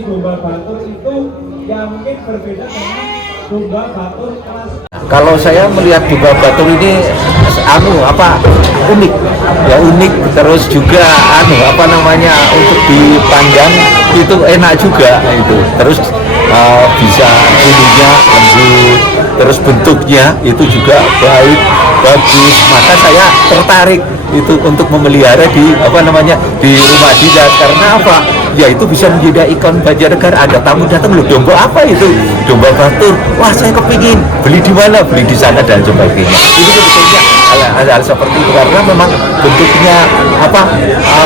di domba batur itu yang mungkin berbeda dengan domba batur kelas. Kalau saya melihat domba batur ini unik ya, unik, terus juga untuk dipanggang itu enak juga itu, terus bisa bulunya lembut, terus bentuknya itu juga bagus, maka saya tertarik itu untuk memelihara di di rumah dinas. Karena apa? Ya itu bisa menjadi ikon Banjarnegara. Ada tamu datang, loh domba apa itu? Domba batur. Wah, saya kepingin beli di mana? Beli di sana dan sebagainya. Ini sebetulnya hal seperti itu karena memang bentuknya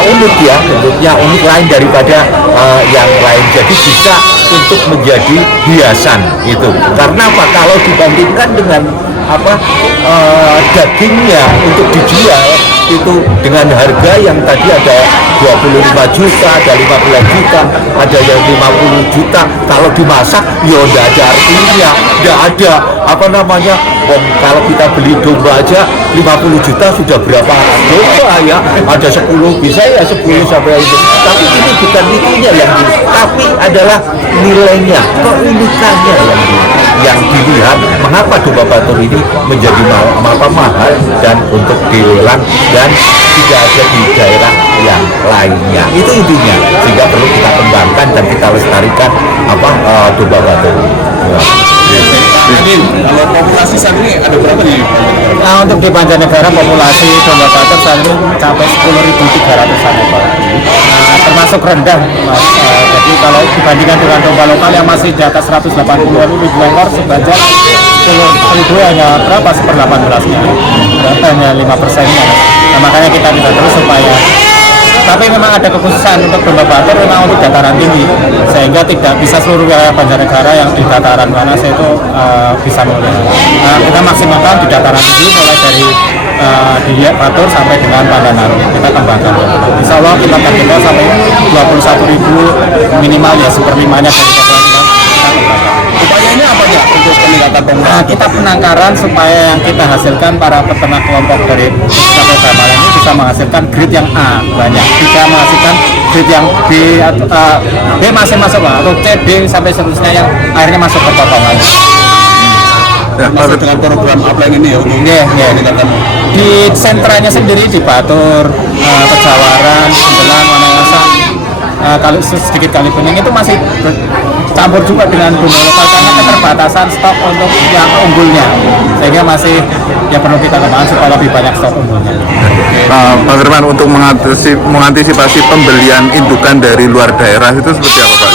unik ya, bentuknya unik lain daripada yang lain. Jadi bisa untuk menjadi hiasan itu. Karena apa? Kalau dibandingkan dengan dagingnya untuk dijual itu dengan harga yang tadi ada 25 juta, ada 15 juta, ada yang 50 juta. Kalau dimasak ya enggak ada artinya, enggak ada kalau kita beli domba aja 50 juta sudah berapa domba ya, ada 10, bisa ya 10 sampai itu. Tapi ini bukan itunya tapi adalah nilainya, keunikannya yang dilihat. Mengapa domba batur ini menjadi mahal dan untuk dilelang dan tidak ada di daerah yang lainnya, itu intinya, sehingga perlu kita kembangkan dan kita lestarikan domba batur. Kalau populasi saat ini ada berapa nih? Nah, untuk di Banjarnegara populasi domba batur saat ini mencapai 10.300-an ekor. Termasuk rendah, Mas. Jadi kalau dibandingkan dengan domba lokal yang masih di atas 180.000 ekor, sebanyak 10.000 hanya berapa? 1/18-nya. Hanya 5%-nya. Nah, makanya kita bisa terus supaya. Tapi memang ada kekhususan untuk domba batur memang untuk dataran tinggi, sehingga tidak bisa seluruh wilayah Banjarnegara yang di dataran panas itu bisa memelihara. Kita maksimalkan di dataran tinggi mulai dari Diyak, Batur sampai dengan Pandanarung kita kembangkan. Insya Allah kita targetkan sampai 21.000 minimal ya, seperlimanya dari total kita kembangkan. Upayanya apa ya untuk peningkatan populasi? Kita penangkaran supaya yang kita hasilkan para peternak kelompok dari Kabupaten Bamalan ini bisa menghasilkan grade yang A banyak, tidak menghasilkan grade yang B atau B masih masuk atau C, D sampai seterusnya yang akhirnya masuk ke potongan. Ya, masuk dengan program upline ini ya untuk meningkatkan. Di sentranya sendiri di Batur, Pejawaran, Sembelang, Wanayasa, kalau sedikit kali kuning itu masih campur juga dengan domba lokal karena keterbatasan stok untuk yang unggulnya, sehingga masih perlu kita kembangkan supaya lebih banyak stok unggulnya. Pak Firman, untuk mengantisipasi pembelian indukan dari luar daerah itu seperti apa, Pak?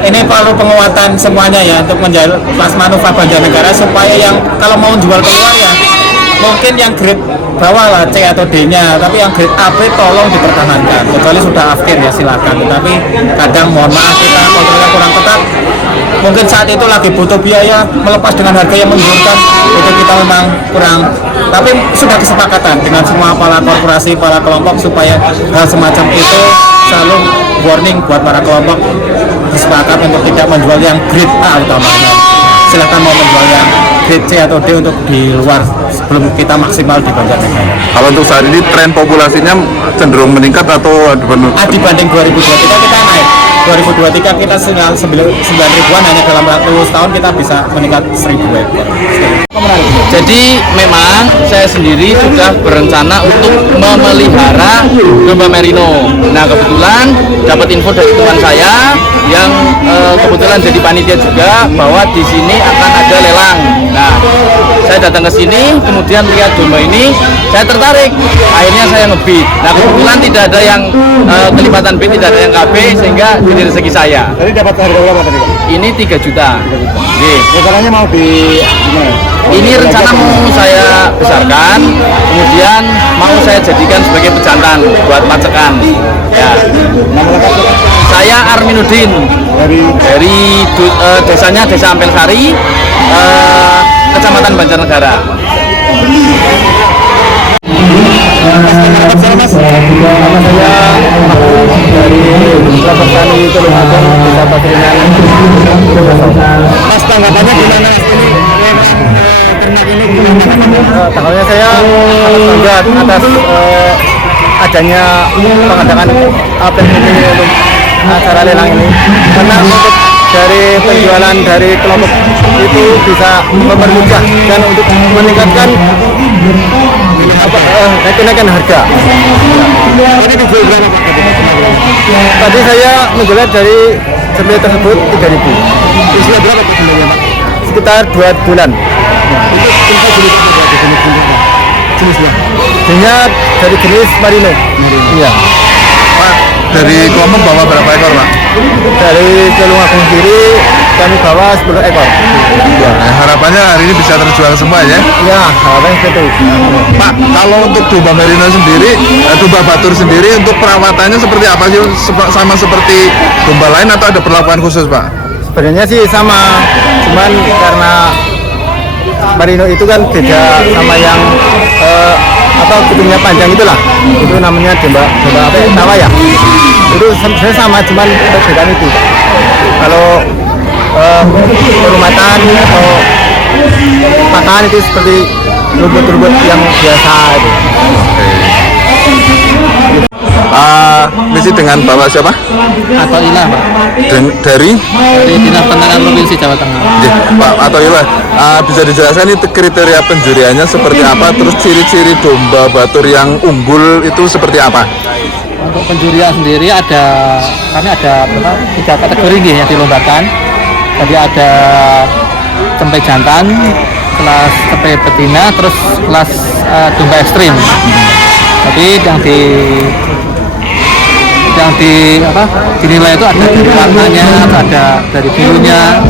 Ini perlu penguatan semuanya ya untuk menjaga kelas manufak Banjarnegara supaya yang kalau mau jual keluar ya mungkin yang grade bawah lah C atau D-nya, tapi yang grade AB tolong dipertahankan. Kecuali sudah afkir ya silakan. Tapi kadang mohon maaf kita kontrolnya kurang ketat. Mungkin saat itu lagi butuh biaya melepas dengan harga yang menggiurkan, itu kita memang kurang. Tapi sudah kesepakatan dengan semua kepala korporasi, para kelompok supaya hal semacam itu selalu warning buat para kelompok, disepakati untuk tidak menjual yang grade A utamanya. Silahkan mau menjual yang grade C atau D untuk di luar sebelum kita maksimal di Banjarnegara. Kalau untuk saat ini tren populasinya cenderung meningkat atau dibanding 2023 kita naik. 2023 kita 9.000-an, hanya dalam waktu setahun kita bisa meningkat 1.000 ekor. Jadi memang saya sendiri sudah berencana untuk memelihara domba merino. Nah, kebetulan dapat info dari teman saya yang kebetulan jadi panitia juga bahwa di sini akan ada lelang. Nah, saya datang ke sini, kemudian lihat domba ini, saya tertarik. Akhirnya saya ngebid. Nah, kebetulan tidak ada yang kelipatan B, tidak ada yang KB, sehingga jadi rezeki saya. Tadi dapat harga berapa tadi, Pak? Ini 3 juta. Rencananya mau gimana? Ini rencana mau saya besarkan, kemudian mau saya jadikan sebagai pejantan buat pacekan. Ya. Saya Arminuddin dari desanya Desa Ampelsari, Kecamatan Banjarnegara. Mas, tanggapannya gimana ini? Tanggapannya saya sangat bangga atas adanya pengadakan apel ini untuk acara lelang ini karena untuk dari penjualan dari kelompok itu bisa mempermudah dan untuk meningkatkan kenaikan harga. Ini dijual berapa Pak? Tadi saya menjual dari sembelih tersebut 3.000. Usia berapa Pak sembelihnya Pak? Sekitar 2 bulan. Jenisnya? Jenisnya dari jenis merino. Iya. Pak, dari kelompok bawa berapa ekor Pak? Dari Tulungagung sendiri kami bawa 10 ekor. Nah, harapannya hari ini bisa terjual semua ya? Ya, harapan itu. Pak, kalau untuk domba merino sendiri, domba batur sendiri untuk perawatannya seperti apa sih? Sama seperti domba lain atau ada perlakuan khusus Pak? Sebenarnya sih sama, cuman karena merino itu kan beda sama yang kupingnya panjang itulah, itu namanya domba apa ya, tawa ya. Itu sebenarnya sama, cuman perbedaan itu. Kalau perumatan atau pakan itu seperti rumput-rumput yang biasa itu. Misi dengan Bapak siapa? Atoilah Pak, Dari dari Dinas Peternakan Provinsi Jawa Tengah. Pak Atoilah, bisa dijelaskan itu kriteria penjuriannya seperti apa? Terus ciri-ciri domba batur yang unggul itu seperti apa? Untuk penjurian sendiri kami ada 3 kategori nih yang dilombakan. Jadi ada cempe jantan, kelas cempe betina, terus kelas domba ekstrim. Jadi dinilai itu ada dari warnanya, ada dari bulunya,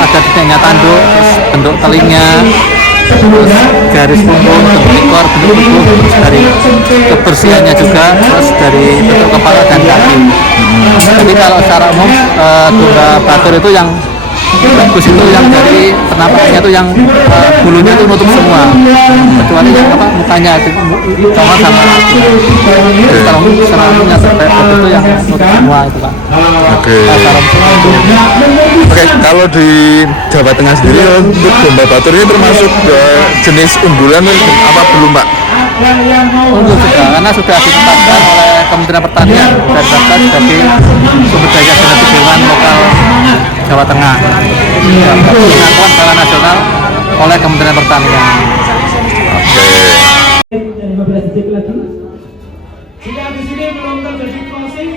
ada titiknya tanduk, terus bentuk telinga, terus garis punggung, bentuk ekor, bentuk tubuh, terus dari kebersihannya juga, terus dari bentuk kepala dan kaki. Jadi kalau secara umum domba batur itu yang bagus itu yang dari penampakannya itu yang bulunya itu nutup semua, kecuali yang mukanya sama secara umumnya sampai itu yang nutup semua itu Pak. Oke. Oke, kalau di Jawa Tengah sendiri untuk domba batur ini termasuk jenis unggulan apa belum Pak? Unggul juga karena sudah ditetapkan oleh Kementerian Pertanian dan daftar sebagai sumber daya genetik hewan lokal Jawa Tengah. Pengakuan skala nasional oleh Kementerian Pertanian. Oke. 15 detik lagi. Jika di sini belum terjadi closing,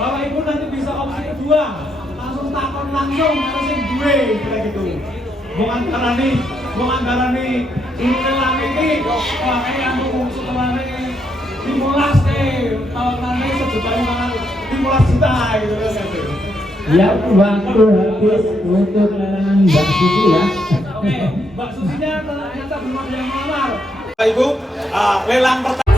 Bapak Ibu nanti bisa opsi kedua, langsung takon langsung harus yang duwe kira gitu. Mau anggarane ini lagi iki kok yang ngomong setelahnya 15 tahunan sejuta 15 juta gitu kan. Ya, waktu habis untuk lelangan Mbak Susi ya. Oke, Mbak Susinya ternyata belum ada yang melamar. Bapak Ibu, lelang pertama